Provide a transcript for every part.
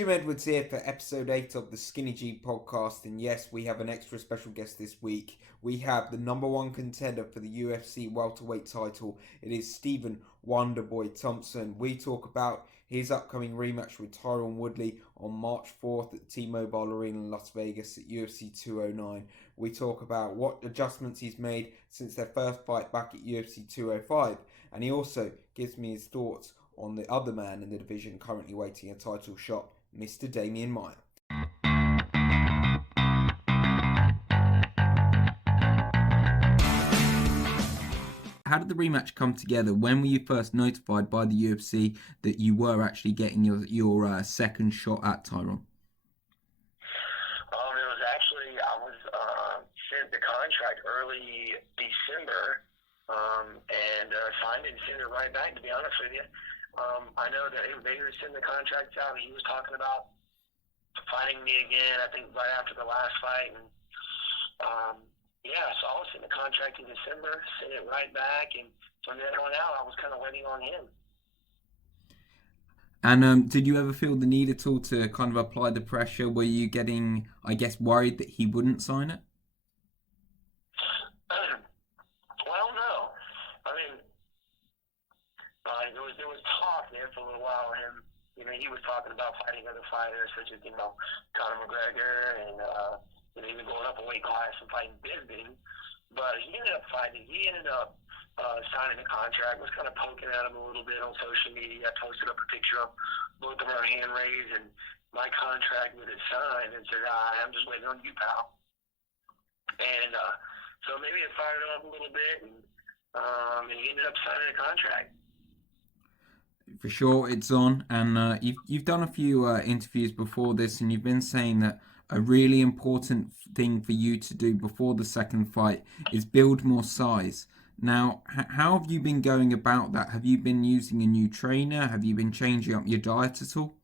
Jim Edwards here for episode 8 of the Skinny G podcast, and yes, we have an extra special guest this week. We have the number one contender for the UFC welterweight title. It is Stephen Wonderboy Thompson. We talk about his upcoming rematch with Tyron Woodley on March 4th at T-Mobile Arena in Las Vegas at UFC 209. We talk about what adjustments he's made since their first fight back at UFC 205, and he also gives me his thoughts on the other man in the division currently waiting a title shot, Mr. Damian Maia. How did the rematch come together? When were you first notified by the UFC that you were actually getting your second shot at Tyron? It was actually, I was sent the contract early December and signed it and sent it right back, to be honest with you. I know that they were sending the contracts out. He was talking about fighting me again, I think right after the last fight. And so I was sent the contract in December, sent it right back, and from then on out, I was kind of waiting on him. And did you ever feel the need at all to kind of apply the pressure? Were you getting, I guess, worried that he wouldn't sign it? Well, no. I mean, there was talk there for a little while. He was talking about fighting other fighters such as Conor McGregor and even going up a weight class and fighting Bisping. But he ended up fighting. He ended up signing the contract. Was kind of poking at him a little bit on social media. I posted up a picture of both of our hand raised and my contract with it signed, and said, "I'm just waiting on you, pal." And so maybe it fired him up a little bit, and he ended up signing a contract. For sure, it's on, and you've done a few interviews before this, and you've been saying that a really important thing for you to do before the second fight is build more size. Now, how have you been going about that? Have you been using a new trainer? Have you been changing up your diet at all?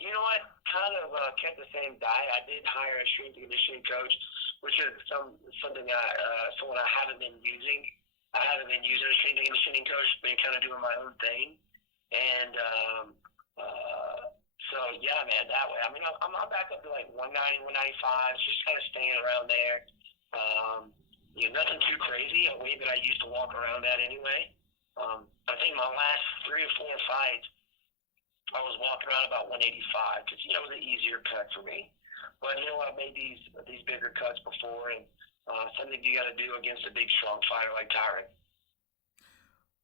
You know what? Kind of kept the same diet. I did hire a strength and conditioning coach, which is someone I haven't been using. I haven't been using a strength and conditioning coach, been kind of doing my own thing. And man, that way. I mean, I'm back up to like 190, 195, just kind of staying around there. Nothing too crazy, a weight that I used to walk around at anyway. I think my last 3 or 4 fights, I was walking around about 185 because, it was an easier cut for me. But, I've made these bigger cuts before, and something you got to do against a big, strong fighter like Tyron.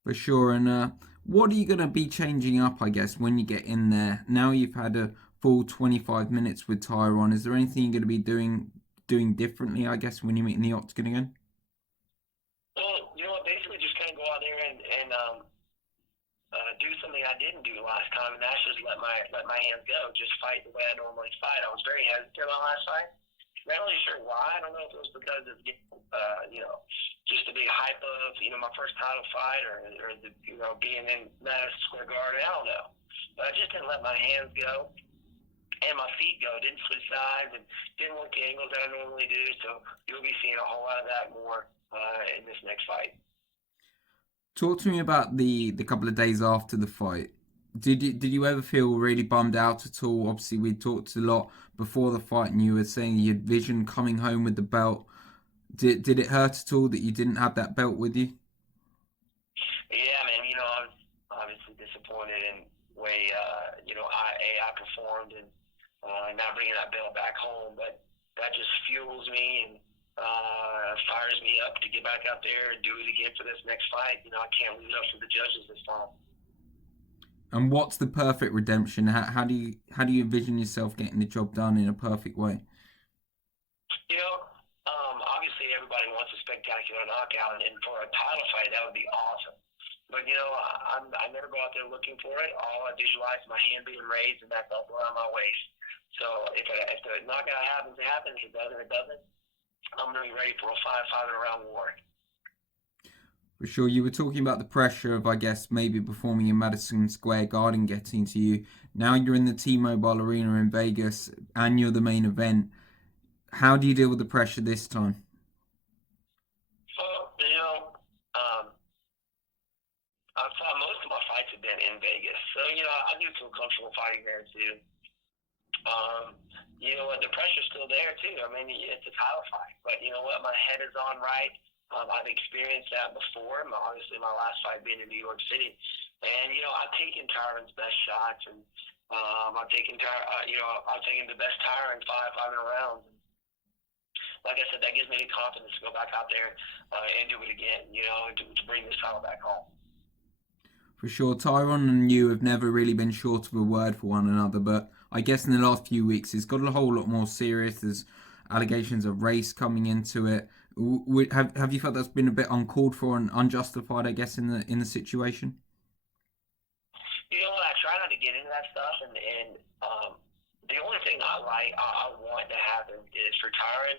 For sure. And what are you going to be changing up, I guess, when you get in there? Now you've had a full 25 minutes with Tyron. Is there anything you're going to be doing differently, I guess, when you meet in the octagon again? Well, basically just kind of go out there and do something I didn't do last time, and that's just let my hands go, just fight the way I normally fight. I was very hesitant on last fight. Not really sure why. I don't know if it was because of just the big hype of my first title fight or being in Madison Square Garden. I don't know, but I just didn't let my hands go and my feet go. Didn't switch sides and didn't work the angles that I normally do. So you'll be seeing a whole lot of that more in this next fight. Talk to me about the couple of days after the fight. Did you ever feel really bummed out at all? Obviously, we talked a lot before the fight, and you were saying you had vision coming home with the belt. Did it hurt at all that you didn't have that belt with you? Yeah, man. I was obviously disappointed in the way I performed and not bringing that belt back home. But that just fuels me and fires me up to get back out there and do it again for this next fight. I can't leave it up to the judges this time. And what's the perfect redemption? How do you envision yourself getting the job done in a perfect way? Obviously everybody wants a spectacular knockout, and for a title fight, that would be awesome. But I never go out there looking for it. All I visualize is my hand being raised, and that's up around my waist. So if the knockout happens, it happens. If it doesn't, it doesn't. I'm going to be ready for a 5-5 round war. For sure. You were talking about the pressure of, I guess, maybe performing in Madison Square Garden getting to you. Now you're in the T-Mobile Arena in Vegas, and you're the main event. How do you deal with the pressure this time? Well, I thought most of my fights have been in Vegas. So, I do feel comfortable fighting there, too. You know what? The pressure's still there, too. I mean, it's a title fight. But you know what? My head is on right. I've experienced that before. Obviously, my last fight being in New York City. And, I've taken Tyron's best shots. And I've taken the best Tyron five in a round. Like I said, that gives me the confidence to go back out there and do it again, to bring this title back home. For sure, Tyron and you have never really been short of a word for one another, but I guess in the last few weeks it's got a whole lot more serious. There's allegations of race coming into it. Have you felt that's been a bit uncalled for and unjustified, I guess, in the situation? You know what? I try not to get into that stuff, and the only thing I want to happen is for Tyron,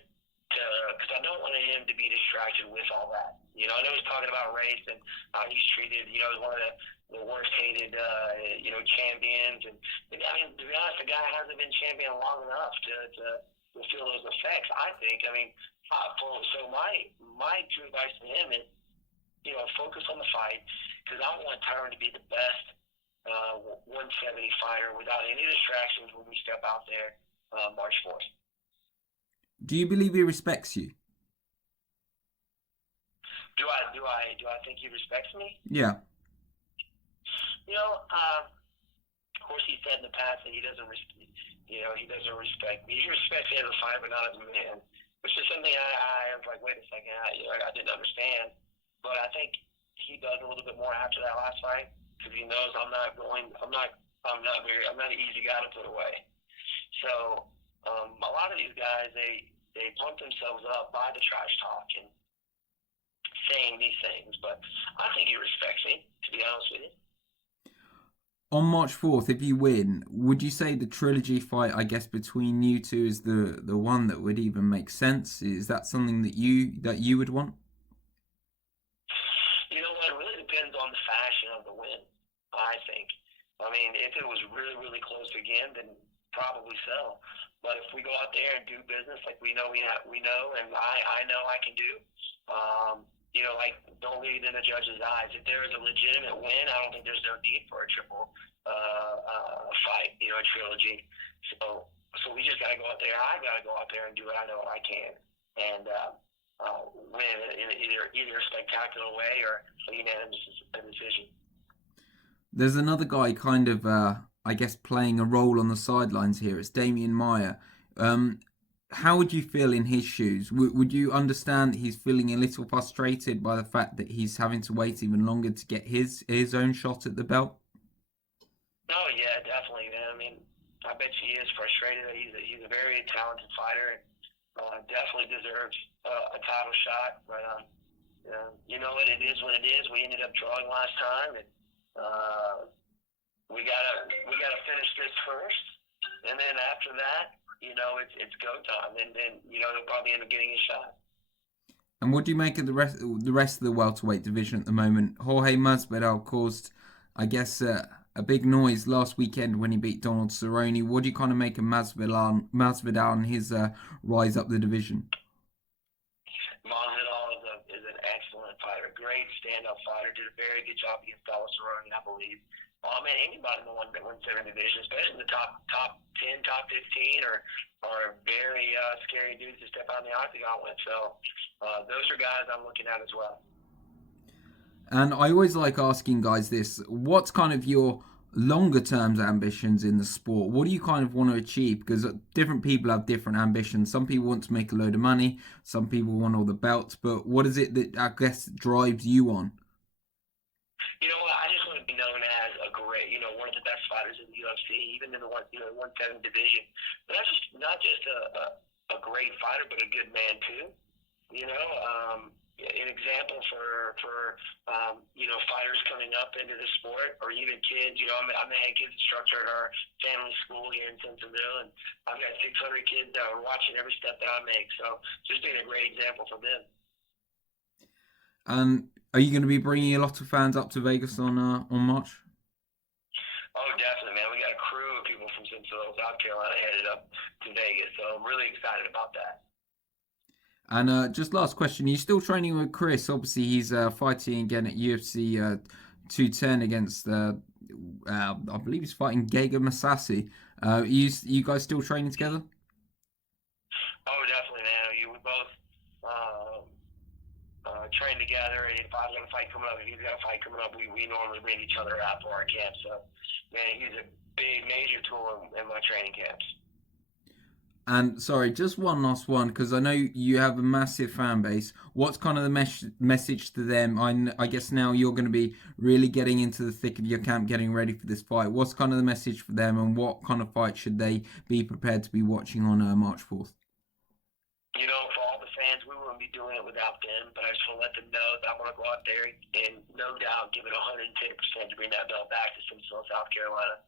because I don't want him to be distracted with all that. I know he's talking about race and how he's treated, as one of the worst hated, champions. And I mean, to be honest, the guy hasn't been champion long enough to feel those effects, I think. I mean, so my true advice to him is, focus on the fight, because I want Tyron to be the best 170 fighter without any distractions when we step out there March 4th. Do you believe he respects you? Do I think he respects me? Yeah. Of course, he said in the past that he doesn't respect me. He respects me as a fighter, but not as a man, which is something I was like, wait a second, I didn't understand. But I think he does a little bit more after that last fight, because he knows I'm not an easy guy to put away. So a lot of these guys, they pump themselves up by the trash talk and saying these things, but I think he respects me, to be honest with you. On March 4th, if you win, would you say the trilogy fight, I guess, between you two is the one that would even make sense? Is that something that you would want? You know what? It really depends on the fashion of the win, I think. I mean, if it was really, really close again, then probably so. But if we go out there and do business like we know and I know I can do, don't leave it in the judge's eyes. If there is a legitimate win, I don't think there's no need for a triple fight, a trilogy. So we just got to go out there. I got to go out there and do what I know I can, and win in either a spectacular way or a unanimous decision. There's another guy kind of, I guess, playing a role on the sidelines here. It's Damian Maia. How would you feel in his shoes? Would you understand that he's feeling a little frustrated by the fact that he's having to wait even longer to get his own shot at the belt? Oh yeah, definitely, man. I mean, I bet he is frustrated. He's a very talented fighter, and definitely deserves a title shot. But you know what? It is what it is. We ended up drawing last time, and we gotta finish this first, and then after that, it's go time, and then he'll probably end up getting a shot. And what do you make of the rest of the welterweight division at the moment? Jorge Masvidal caused, I guess, a big noise last weekend when he beat Donald Cerrone. What do you kind of make of Masvidal and his rise up the division? Masvidal is an excellent fighter, great stand-up fighter. Did a very good job against Donald Cerrone, I believe. Man, anybody in the 170 division, especially in the top 10, top 15, are very scary dudes to step out in the octagon with. So those are guys I'm looking at as well. And I always like asking guys this: what's kind of your longer term ambitions in the sport? What do you kind of want to achieve? Because different people have different ambitions. Some people want to make a load of money. Some people want all the belts. But what is it that I guess drives you on? You know what? I just want to be known as one of the best fighters in the UFC, even in the 170 division. But that's not just a great fighter, but a good man too. An example for fighters coming up into the sport, or even kids. I'm the head kids instructor at our family school here in Simpsonville, and I've got 600 kids that are watching every step that I make. So just being a great example for them. Are you going to be bringing a lot of fans up to Vegas on March? Oh, definitely, man. We got a crew of people from Simpsonville, South Carolina, headed up to Vegas, so I'm really excited about that. And just last question, are you still training with Chris? Obviously, he's fighting again at UFC 210 against I believe he's fighting Gegard Mousasi. You guys still training together? Oh, definitely, man. We both train together, and if I've got a fight coming up, if he's got a fight coming up, we normally bring each other out for our camp. So, man, he's a big, major tool in my training camps. And sorry, just one last one, because I know you have a massive fan base. What's kind of the message to them? I guess now you're going to be really getting into the thick of your camp, getting ready for this fight. What's kind of the message for them, and what kind of fight should they be prepared to be watching on March 4th? You know, for all the fans, we wouldn't be doing it without them, but I just want to let them know that I want to go out there and no doubt give it 110% to bring that belt back to Simpson, South Carolina.